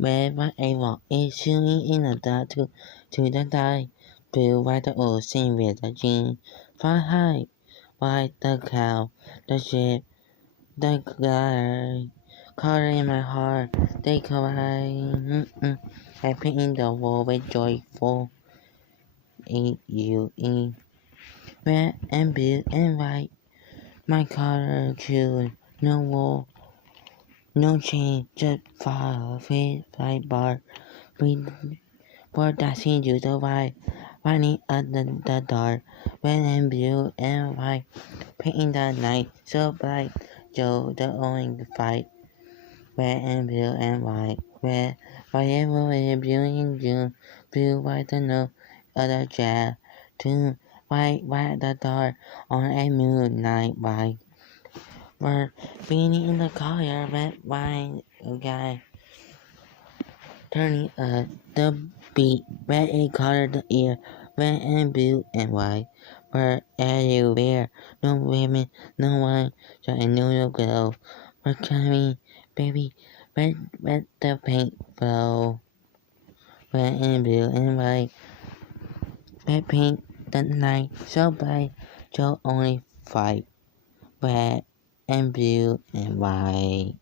Red, white, evil is shooting in the dark to the die. Blue, white, the ocean with the jean. Fly high, white, the cow, the ship, the guy. Color in my heart, they collide. I paint the wall with joyful A-U-E. Red and blue and white, my color choose. No wall, no chain, just fire, fit, flight bar. Breathe for dashing to the white, running under the dark. Red and blue and white, painting the night so bright. Joe the only fight. Red and blue and white, red, whatever is blue in June, blue, white, the no other jazz tune, white, white, the dark, on a moonlight white. We're beating in the collar, red, white, guy, turning up the beat, red a color the ear, red and blue and white. We're everywhere, no women, no one, so I know you'll go. We're coming, baby. Let the paint flow. Red and blue and white. Red paint the night so bright. So only fight. Red and blue and white.